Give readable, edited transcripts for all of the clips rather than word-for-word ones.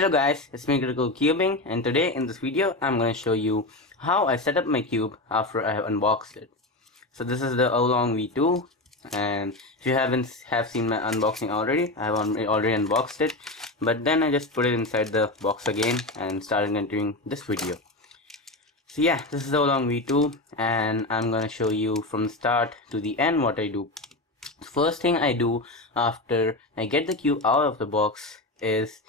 Hello guys, it's me CriticalCubing, and today in this video I'm going to show you how I set up my cube after I have unboxed it. So this is the Aolong V2, and if you haven't seen my unboxing already, I have already unboxed it, but then I just put it inside the box again and started entering this video. So yeah, this is the Aolong V2, and I'm going to show you from the start to the end what I do. First thing I do after I get the cube out of the box is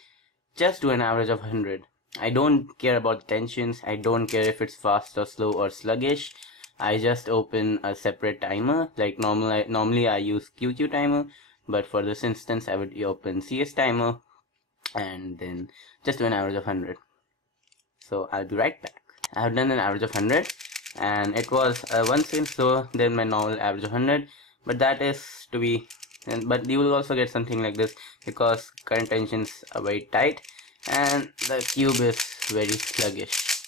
just do an average of 100. I don't care about tensions. I don't care if it's fast or slow or sluggish. I just open a separate timer. Like normally I use QQ timer, but for this instance I would open CS timer and then just do an average of 100. So I'll be right back. I have done an average of 100 and it was 1 second slower than my normal average of 100, but that is to be but you will also get something like this because current tensions are very tight and the cube is very sluggish.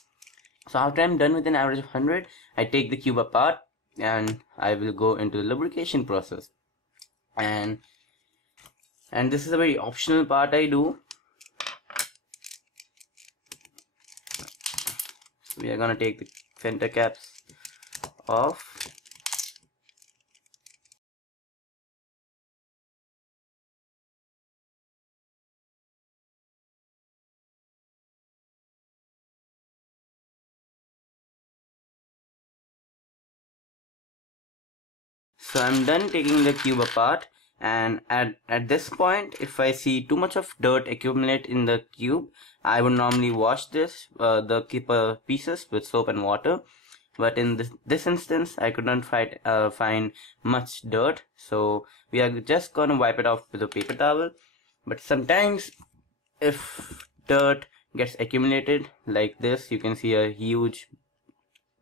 So after I'm done with an average of 100, I take the cube apart and I will go into the lubrication process. And this is a very optional part I do. We are gonna take the fender caps off. So I'm done taking the cube apart, and at this point, if I see too much of dirt accumulate in the cube, I would normally wash the pieces with soap and water. But in this instance, I could not find much dirt, so we are just gonna wipe it off with a paper towel. But sometimes, if dirt gets accumulated like this, you can see a huge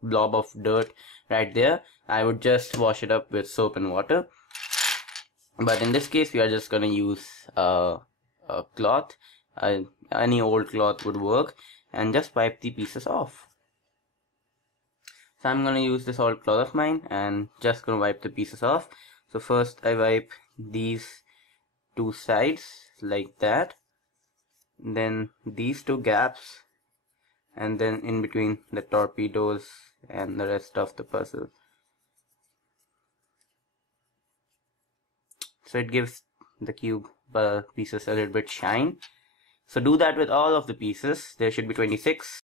blob of dirt right there. I would just wash it up with soap and water, but in this case we are just gonna use a cloth. Any old cloth would work, and just wipe the pieces off. So I'm gonna use this old cloth of mine and just gonna wipe the pieces off. So first I wipe these two sides like that, then these two gaps, and then in between the torpedoes and the rest of the puzzle. So it gives the cube pieces a little bit shine. So do that with all of the pieces. There should be 26.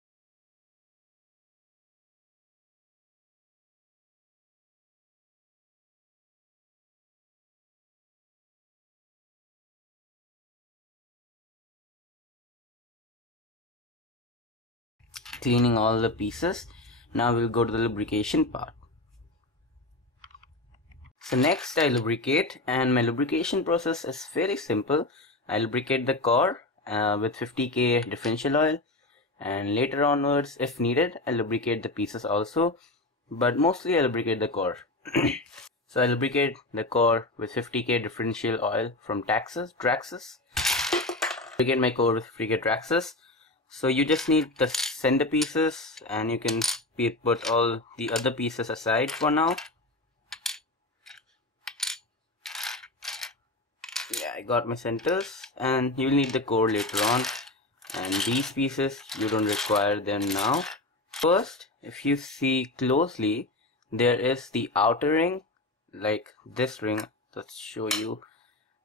Cleaning all the pieces. Now we'll go to the lubrication part. So next I lubricate, and my lubrication process is very simple. I lubricate the core with 50K differential oil, and later onwards, if needed, I lubricate the pieces also, but mostly I lubricate the core. So I lubricate the core with 50K differential oil from Traxxas. Lubricate my core with 50K Traxxas. So you just need the center pieces, and you can put all the other pieces aside for now. Yeah, I got my centers, and you'll need the core later on, and these pieces you don't require them now. First, if you see closely, there is the outer ring, like this ring. Let's show you.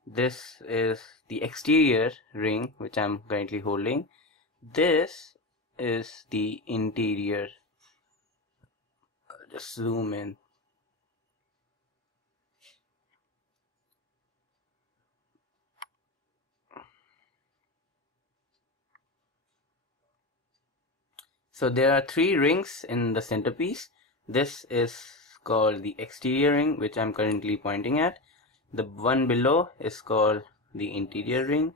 This is the exterior ring which I'm currently holding. This is the interior. I'll just zoom in. So there are 3 rings in the centerpiece. This is called the exterior ring, which I'm currently pointing at. The one below is called the interior ring,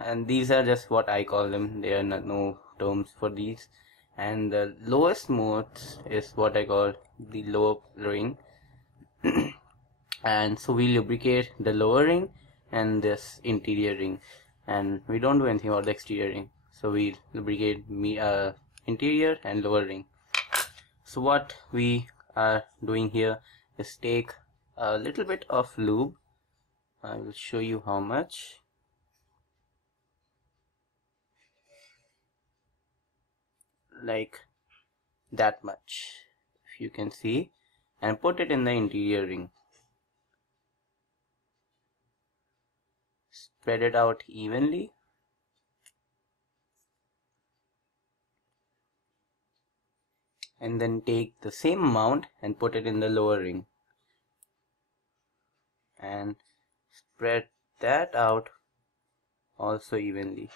and these are just what I call them. There are no terms for these. And the lowest most is what I call the lower ring. And so we lubricate the lower ring and this interior ring, and we don't do anything about the exterior ring. So we lubricate interior and lower ring. So what we are doing here is take a little bit of lube. I will show you how much. like that much, if you can see, and put it in the interior ring. Spread it out evenly. And then take the same amount and put it in the lower ring. And spread that out also evenly.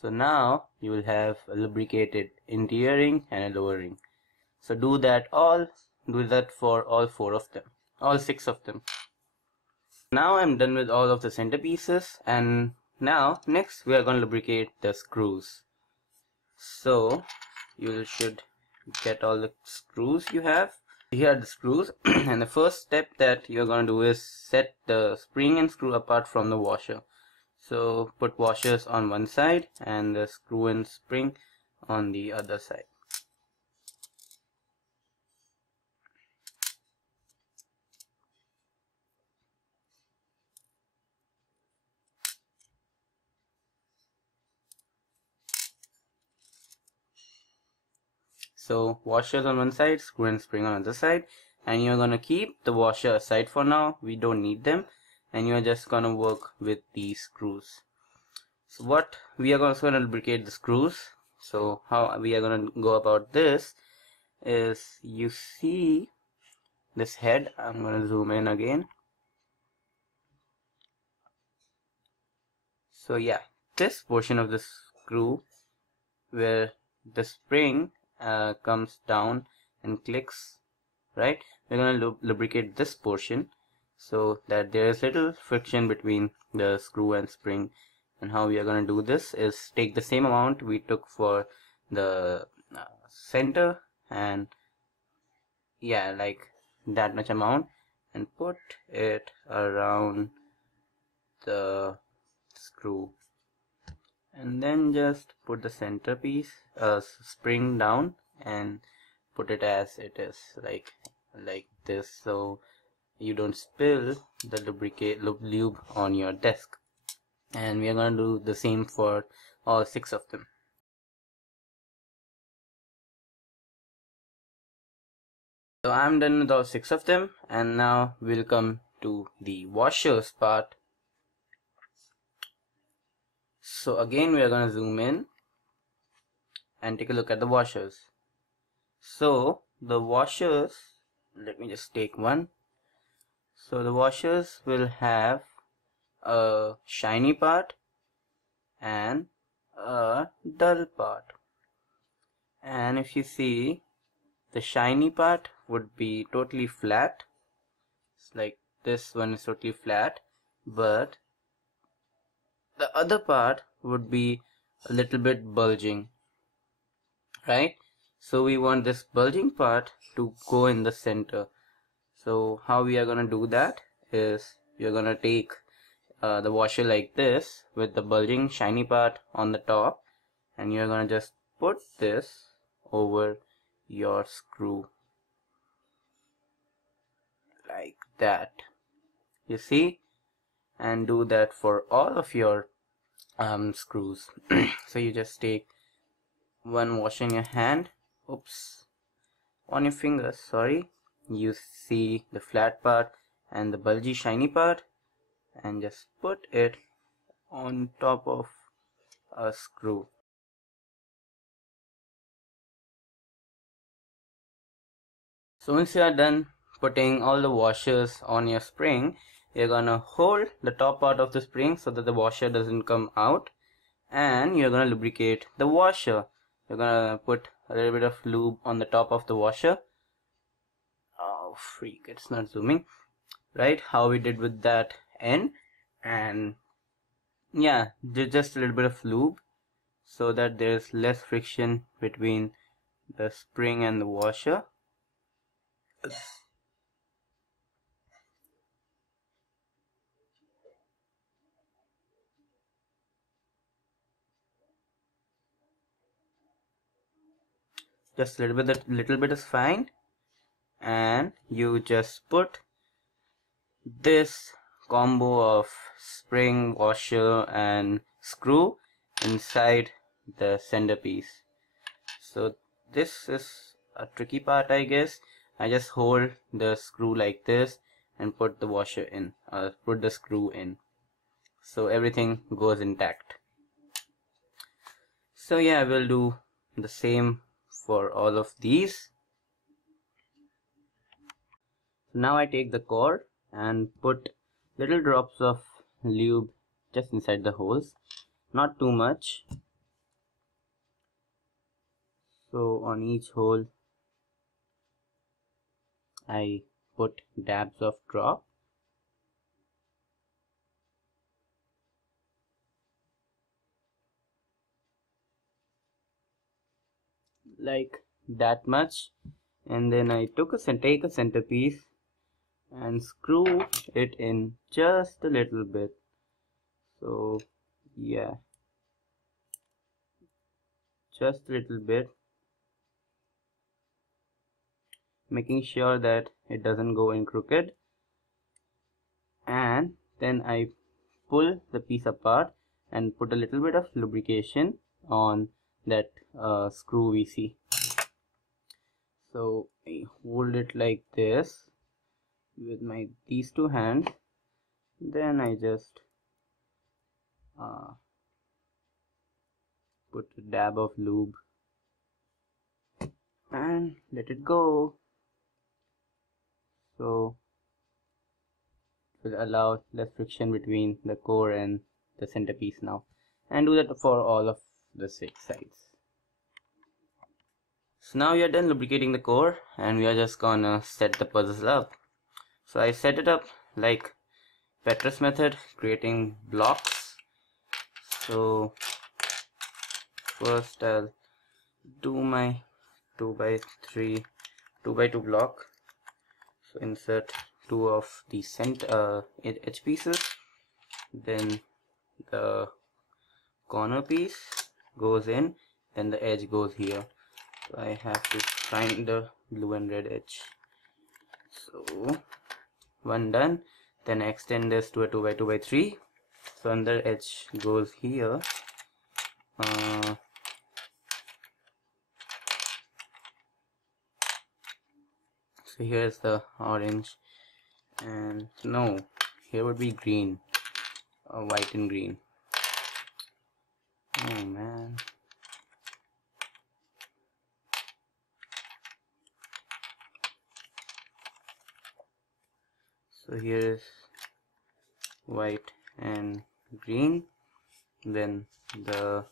So now you will have a lubricated interior ring and a lower ring. So do that for all 4 of them, all 6 of them. Now I'm done with all of the centerpieces, and now next we are going to lubricate the screws. So you should get all the screws you have. Here are the screws and the first step that you're going to do is set the spring and screw apart from the washer. So put washers on one side and the screw and spring on the other side. So washers on one side, screw and spring on the other side, and you're gonna keep the washer aside for now. We don't need them, and you're just gonna work with these screws. So what we are also gonna lubricate the screws. So how we are gonna go about this is, you see this head. I'm gonna zoom in again. So yeah, this portion of the screw where the spring comes down and clicks, right? We're gonna lubricate this portion so that there is little friction between the screw and spring. And how we are gonna do this is take the same amount we took for the center, and yeah, like that much amount, and put it around the screw, and then just put the centerpiece spring down and put it as it is, like this, so you don't spill the lube on your desk. And we are going to do the same for all 6 of them. So I'm done with all 6 of them, and now we'll come to the washers part. So again we are going to zoom in and take a look at the washers. So the washers, let me just take one. So the washers will have a shiny part and a dull part. And if you see, the shiny part would be totally flat. It's like this one is totally flat, but the other part would be a little bit bulging, right? So we want this bulging part to go in the center. So how we are gonna do that is, you're gonna take the washer like this with the bulging shiny part on the top, and you're gonna just put this over your screw like that, you see, and do that for all of your screws. So you just take one washer in your hand, on your fingers, sorry, you see the flat part and the bulgy shiny part, and just put it on top of a screw. So once you are done putting all the washers on your spring, you're gonna hold the top part of the spring so that the washer doesn't come out, and you're gonna lubricate the washer. You're gonna put a little bit of lube on the top of the washer. Oh freak, it's not zooming, right? How we did with that end. And yeah, just a little bit of lube so that there's less friction between the spring and the washer. Just a little bit is fine, and you just put this combo of spring, washer and screw inside the centerpiece. So this is a tricky part, I guess. I just hold the screw like this and put the washer in, put the screw in, so everything goes intact. So yeah, I will do the same for all of these. Now I take the core and put little drops of lube just inside the holes, not too much. So on each hole I put dabs of drop. Like that much, and then I take a centerpiece and screw it in just a little bit. So yeah, just a little bit, making sure that it doesn't go in crooked. And then I pull the piece apart and put a little bit of lubrication on that screw we see. So I hold it like this with these two hands, then I just put a dab of lube and let it go. So it will allow less friction between the core and the centerpiece now, and do that for all of the 6 sides. So now we are done lubricating the core, and we are just gonna set the puzzle up. So I set it up like Petrus method, creating blocks. So first I'll do my 2x3 2x2 block. So insert 2 of the edge pieces, then the corner piece goes in, then the edge goes here. So I have to find the blue and red edge. So one done, then I extend this to a 2x2x3. So another edge goes here. So here's the orange, and no, here would be green, white and green. Oh man. So here's white and green, then the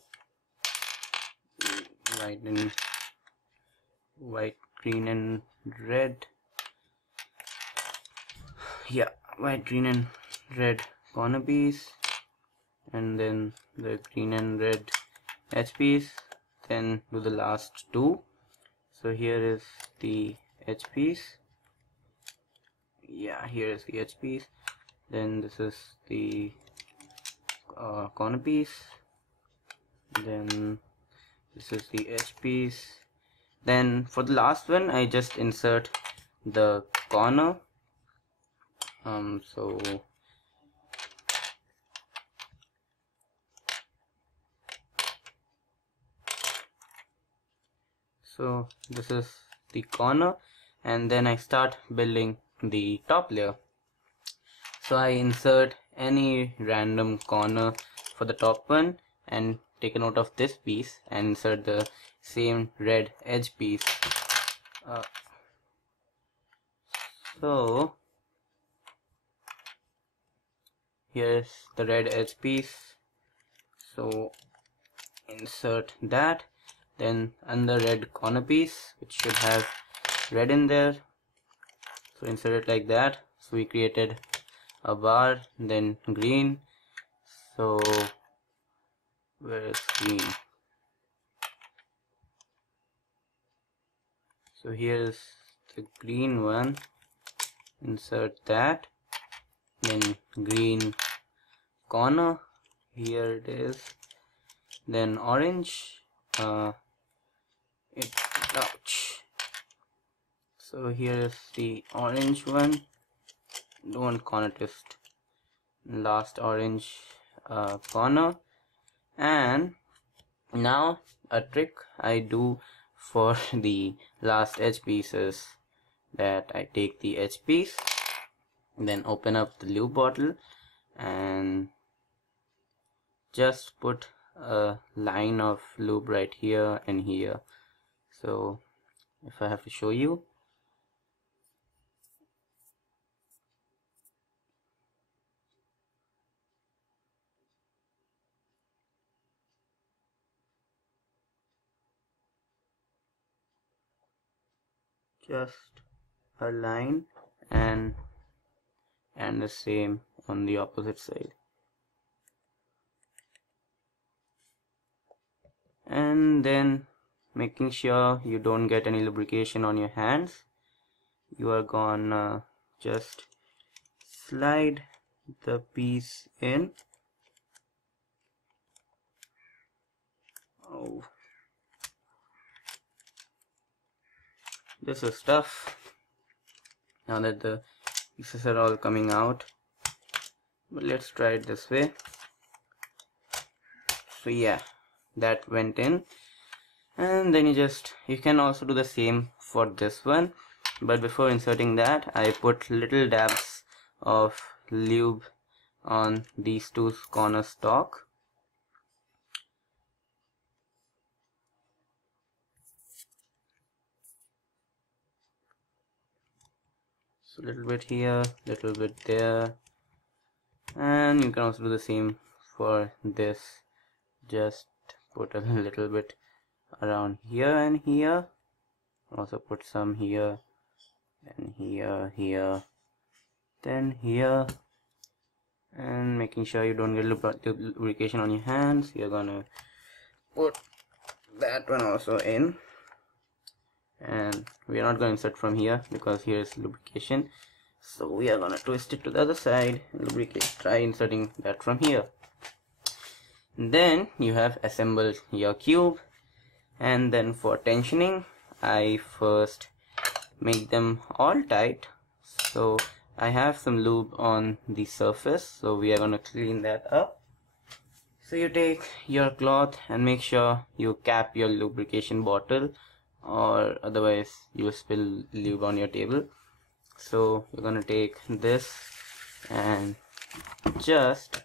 white, green and red. Yeah, white, green and red corner piece, and then the green and red edge piece, then do the last 2. So here is the edge piece. Yeah, here is the edge piece, then this is the corner piece, then this is the edge piece. Then for the last one I just insert the corner. So this is the corner, and then I start building the top layer. So I insert any random corner for the top one and take a note of this piece and insert the same red edge piece. So here's the red edge piece, so insert that, then another red corner piece which should have red in there, so insert it like that. So we created a bar, then green. So where is green? So here's the green one, insert that, then green corner, here it is, then orange, ouch. So here is the orange one, don't corner twist, last orange corner, and Now a trick I do for the last edge piece is that I take the edge piece, then open up the lube bottle and just put a line of lube right here and here. So if I have to show you, just a line and the same on the opposite side, and then making sure you don't get any lubrication on your hands, you are gonna just slide the piece in. Oh, this is tough now that the pieces are all coming out, but let's try it this way. So yeah, that went in, and then you can also do the same for this one, but before inserting that I put little dabs of lube on these two corner stock. So a little bit here, little bit there, and you can also do the same for this. Just put a little bit around here and here, also put some here and here, then here, and making sure you don't get lubrication on your hands. You're gonna put that one also in, and we are not going to insert from here because here is lubrication, so we are gonna twist it to the other side and lubricate. Try inserting that from here. Then you have assembled your cube, and then for tensioning I first make them all tight. So I have some lube on the surface, so we are going to clean that up. So you take your cloth and make sure you cap your lubrication bottle, or otherwise you will spill lube on your table. So you're going to take this and just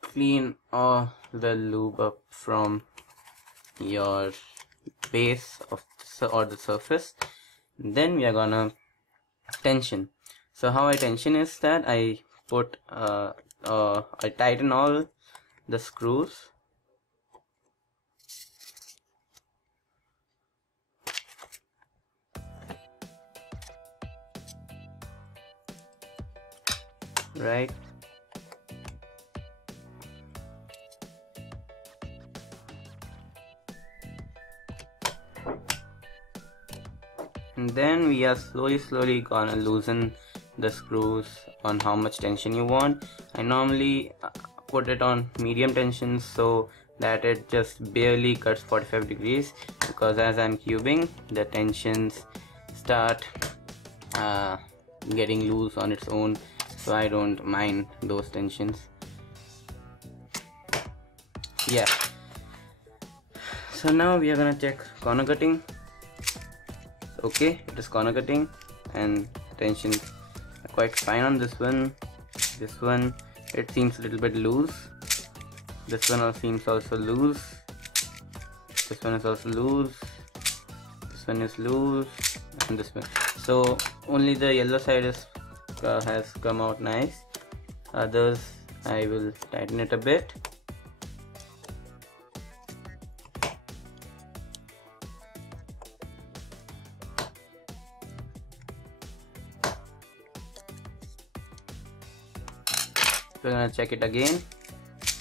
clean all the lube up from your base of the surface. Then we are gonna tension. So how I tension is that I put I tighten all the screws, right? And then we are slowly gonna loosen the screws on how much tension you want. I normally put it on medium tension so that it just barely cuts 45 degrees, because as I'm cubing, the tensions start getting loose on its own, so I don't mind those tensions. Yeah, so now we are gonna check corner cutting. Okay, it is corner cutting and tension are quite fine on this one. This one, it seems a little bit loose. This one seems also loose. This one is also loose. This one is loose, and this one. So only the yellow side is has come out nice. Others I will tighten it a bit. We're gonna check it again.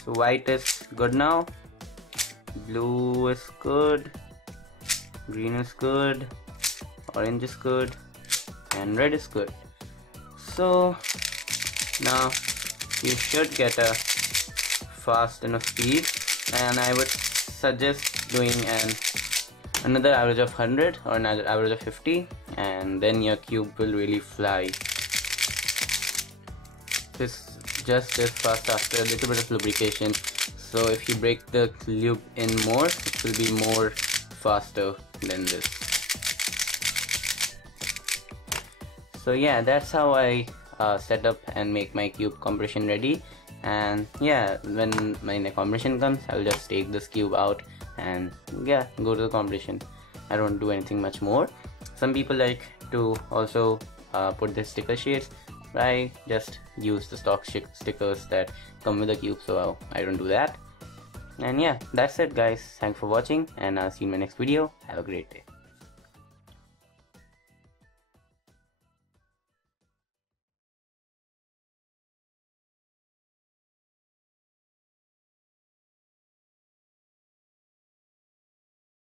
So white is good now, blue is good, green is good, orange is good, and red is good. So now you should get a fast enough speed, and I would suggest doing another average of 100 or another average of 50, and then your cube will really fly. This just as fast after a little bit of lubrication. So if you break the lube in more, it will be more faster than this. So yeah, that's how I set up and make my cube compression ready. And yeah, when my compression comes, I'll just take this cube out and yeah, go to the compression. I don't do anything much more. Some people like to also put the sticker shades. I just use the stock stickers that come with the cube, so I don't do that. And yeah, that's it guys. Thanks for watching, and I'll see you in my next video. Have a great day.